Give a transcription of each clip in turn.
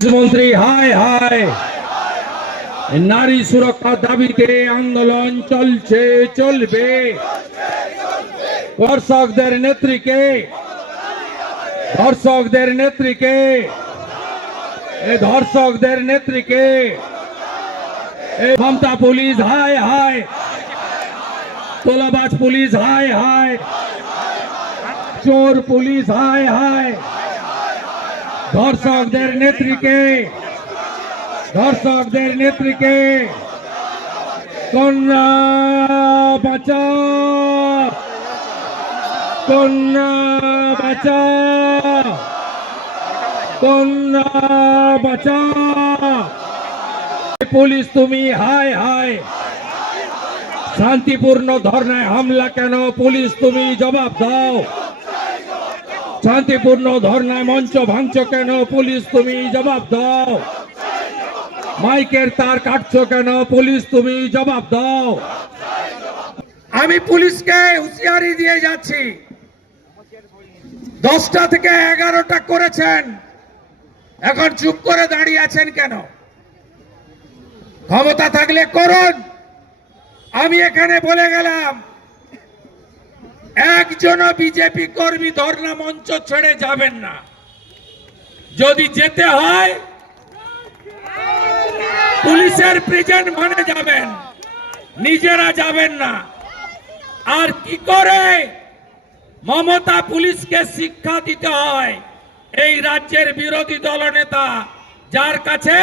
মন্ত্রী হায় হায়, নারী সুরক্ষার দাবিতে আন্দোলন চলছে চলবে। ধর্ষকদের নেত্রীকে ধর্ষকদের নেত্রীকে ধর্ষকদের নেত্রীকে মমতা পুলিশ হায় হায়, তোলাবাজ পুলিশ হায় হায়, চোর পুলিশ হায় হায়। ধর্ষকদের নেত্রীকে ধর্ষকদের নেত্রীকে কন্যা বাঁচাও, কন্যা বাঁচাও, কন্যা বাঁচাও। পুলিশ তুমি হায় হায়, শান্তিপূর্ণ ধর্নায় হামলা কেন? পুলিশ তুমি জবাব দাও। শান্তিপূর্ণ ধর্নায় মঞ্চ ভাঙছ কেন? পুলিশ তুমি জবাব দাও। মাইকের তার কাটছো কেন? পুলিশ তুমি জবাব দাও। আমি পুলিশকে হুঁশিয়ারি দিয়ে যাচ্ছি, 10টা থেকে 11টা করেছেন, এখন চুপ করে দাঁড়িয়ে আছেন কেন? ক্ষমতা থাকলে করুন। আমি এখানে বলে গেলাম, একজন বিজেপি কর্মী ধর্ণা মঞ্চ ছেড়ে যাবেন না। যদি যেতে হয় পুলিশের প্রেজেন্ট মানে যাবেন, নিজেরা যাবেন না। আর কি করে মমতা পুলিশকে শিক্ষা দিতে হয়? এই রাজ্যের বিরোধী দলনেতা, যার কাছে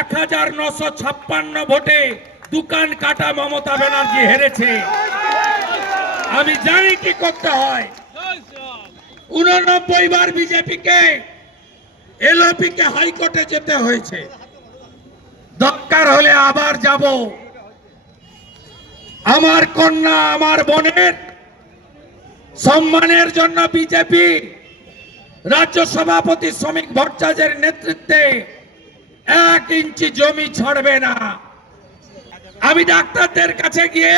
1956 ভোটে দোকান কাটা মমতা ব্যানার্জি হেরেছে, আমি জানি কি করতে হয়। 89 বার বিজেপিকে এলওপিকে হাইকোর্টে যেতে হয়েছে, দরকার হলে আবার যাব। আমার কন্যা আমার বোনের সম্মানের জন্য বিজেপি রাজ্য সভাপতি শ্রমিক ভট্টাচার্যের নেতৃত্বে 1 ইঞ্চি জমি ছাড়বে না। আমি ডাক্তারদের কাছে গিয়ে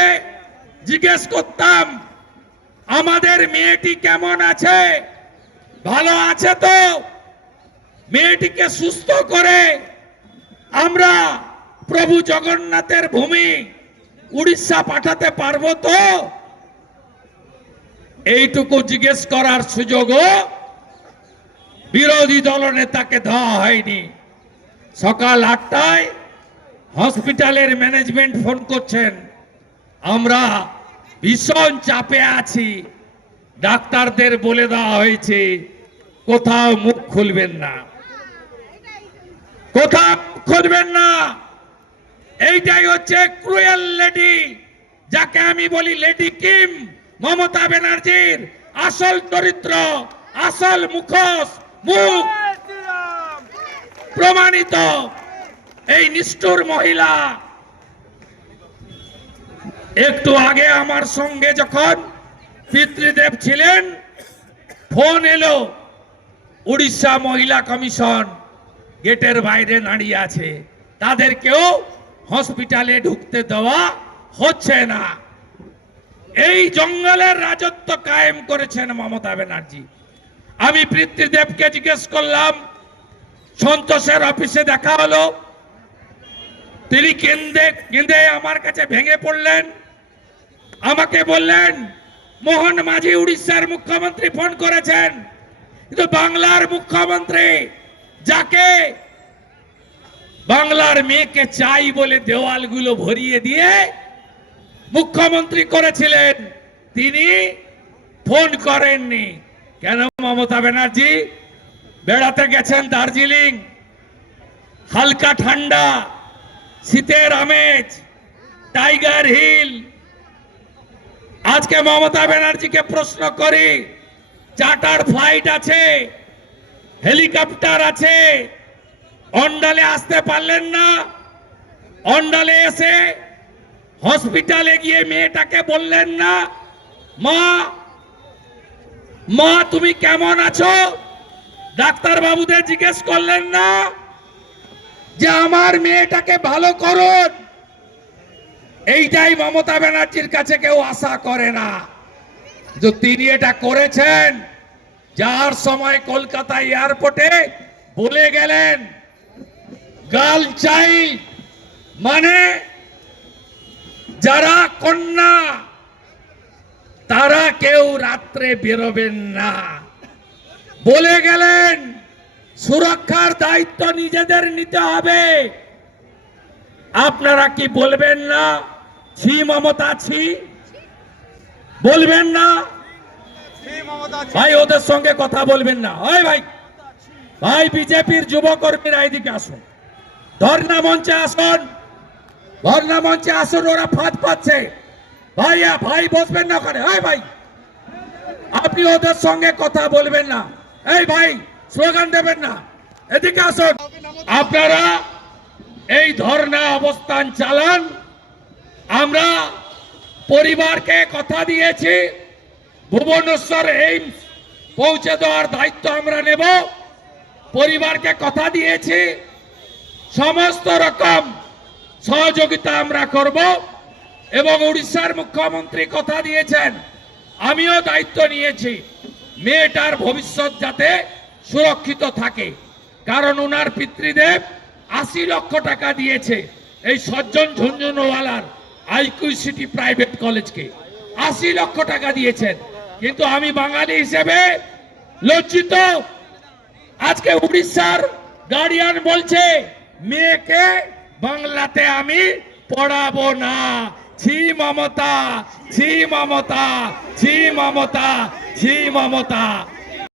জিজ্ঞেস করতাম, আমাদের মেয়েটি কেমন আছে? ভালো আছে তো? মেয়েটিকে সুস্থ করে আমরা প্রভু জগন্নাথের ভূমি উড়িষ্যা পাঠাতে পারবো তো? এইটুকু জিজ্ঞেস করার সুযোগও বিরোধী দলনেতাকে দেওয়া হয়নি। সকাল 8টায় হসপিটালের ম্যানেজমেন্ট ফোন করছেন, আমরা ভীষণ চাপে আছি, ডাক্তারদের বলে দেওয়া হয়েছে কোথাও মুখ খুলবেন না, কোথাও খুলবেন না। এইটাই হচ্ছে ক্রুয়েল লেডি, যাকে আমি বলি লেডি কিম, মমতা ব্যানার্জির আসল চরিত্র, আসল মুখোশ, মুখ প্রমাণিত এই নিষ্ঠুর মহিলা। একটু আগে আমার সঙ্গে যখন পিতৃদেব ছিলেন, ফোন এলো, উড়িষ্যা মহিলা কমিশন গেটের বাইরে দাঁড়িয়ে আছে, তাদেরকেও হসপিটালে ঢুকতে দেওয়া হচ্ছে না। এই জঙ্গলের রাজত্ব কায়েম করেছেন মমতা ব্যানার্জি। আমি পিতৃদেবকে জিজ্ঞেস করলাম, সন্তোষের অফিসে দেখা হলো, তিনি কেঁদে আমার কাছে ভেঙে পড়লেন। আমাকে বললেন, মোহন মাঝি উড়িষ্যার মুখ্যমন্ত্রী ফোন করেছেন, কিন্তু বাংলার মুখ্যমন্ত্রী, যাকে বাংলার মেয়েকে চাই বলে দেওয়ালগুলো ভরিয়ে দিয়ে মুখ্যমন্ত্রী করেছিলেন, তিনি ফোন করেননি কেন? মমতা ব্যানার্জি বেড়াতে গেছেন দার্জিলিং, হালকা ঠান্ডা, শীতের আমেজ, টাইগার হিল। আজকে মমতা ব্যানার্জিকে প্রশ্ন করি, চার্টার ফ্লাইট আছে, হেলিকপ্টার আছে, অন্ডালে আসতে পারলেন না? অন্ডালে এসে হসপিটালে গিয়ে মেয়েটাকে বললেন না, মা মা তুমি কেমন আছো? ডাক্তার বাবুদের জিজ্ঞেস করলেন না যে আমার মেয়েটাকে ভালো করুন? এইটাই মমতা ব্যানার্জির কাছে কেউ আশা করে না। যে তিনি এটা করেছেন, যার সময় কলকাতা এয়ারপোর্টে বলে গেলেন গার্ল চাইল্ড মানে যারা কন্যা তারা কেউ রাত্রে বেরোবেন না বলে গেলেন। সুরক্ষার দায়িত্ব নিজেদের নিতে হবে। আপনারা কি বলবেন না ছি মমতা ছি? বলবেন না ভাই? ওদের সঙ্গে কথা বলবেন না। ওই ভাই, ভাই বিজেপির যুবকর্মীরা এদিকে আসুন, ধর্ণা মঞ্চে আসুন, ধর্ণা মঞ্চে আসুন। ওরা ফাঁদ পাচ্ছে। ভাইয়া ভাই বসবেন না ওখানে। এই ভাই, আপনি ওদের সঙ্গে কথা বলবেন না। এই ভাই, স্লোগান দেবেন না, এদিকে আসুন। আপনারা এই ধর্ণা অবস্থান চালান। আমরা পরিবারকে কথা দিয়েছি ভুবনেশ্বর এইমস পৌঁছে দেওয়ার দায়িত্ব আমরা নেব। পরিবারকে কথা দিয়েছি সমস্ত রকম সহযোগিতা আমরা করব এবং উড়িষ্যার মুখ্যমন্ত্রী কথা দিয়েছেন, আমিও দায়িত্ব নিয়েছি মেয়েটার ভবিষ্যৎ যাতে সুরক্ষিত থাকে। কারণ ওনার পিতৃদেব 80 লক্ষ টাকা দিয়েছে এই সজ্জন ঝুনঝুনওয়ালার আইকিউ সিটি প্রাইভেট কলেজকে, 80 লক্ষ টাকা দিয়েছেন। কিন্তু আমি বাঙালি হিসেবে লজ্জিত। আজকে উড়িষ্যার গার্ডিয়ান বলছে মেয়েকে বাংলাতে আমি পড়াবো না। ছি মমতা, ছি মমতা, ছি মমতা, ছি মমতা।